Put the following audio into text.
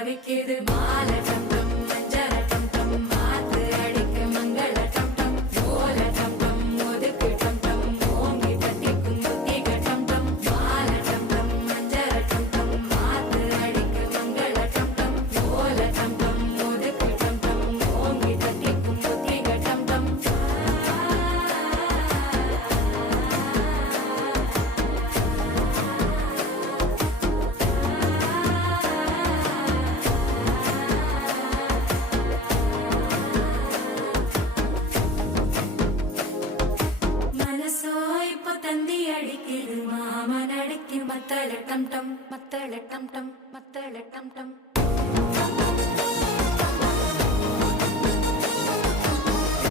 தவிக்குது மாலை டம் டம் மஞ்சள டம் டம் மாத்து அடிக்க மங்கள டம் டம் ஓல டம் டம் ஒதுக்கு டம் டம் ஓங்கி தட்டிக்கும் புத்திக டம் டம் மாலை டம் டம் மஞ்சள டம் டம் மாத்து அடிக்க மங்கள டம் டம் ஓல டம் டம் ஒதுக்கு டம் டம் ஓங்கி தட்டிக்கும் புத்திக டம் டம் മനസ്സോ ഇപ്പൊ തന്തി അടിക്കുது മാമൻ അടിക്കും മത്തള ടം ടം മത്തള ടം ടം മത്തള ടം ടം